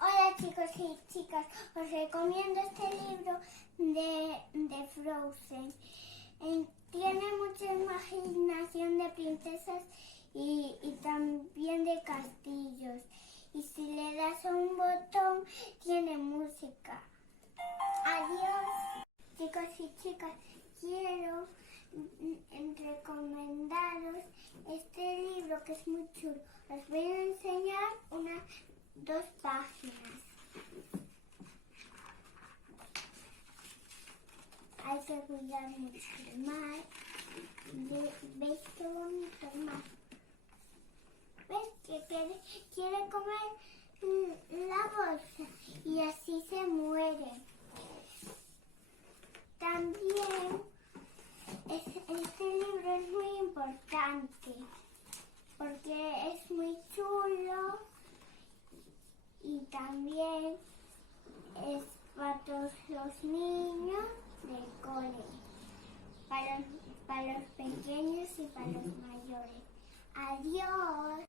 Hola chicos y chicas, os recomiendo este libro de Frozen. Tiene mucha imaginación de princesas y también de castillos. Y si le das a un botón, tiene música. Adiós. Chicos y chicas, quiero recomendaros este libro que es muy chulo. Os voy a enseñar dos páginas. Hay que cuidar mucho el mar. ¿Veis qué bonito el mar? ¿Ves? Que quiere comer la bolsa y así se muere. También este libro es muy importante porque es muy chulo y también es para todos los niños del cole, para los pequeños y para los mayores. Adiós.